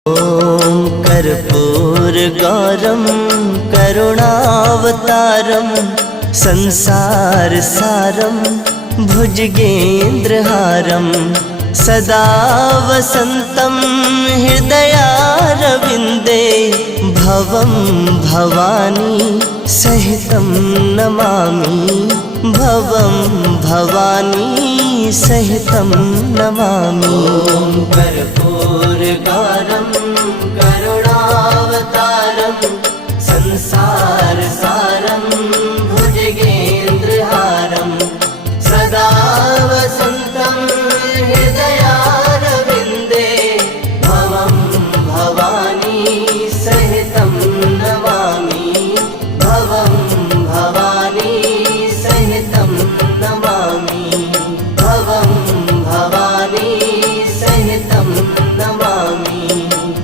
ॐ कर्पूरगौरं करुणावतारं संसारसारं भुजगेन्द्रहारं सदा वसन्तं हृदयारविन्दे भवं भवानी सहितं नमामि भवं भवानी सहितं नमामि। कर्पूरगौरं करुणावतारं संसारसारं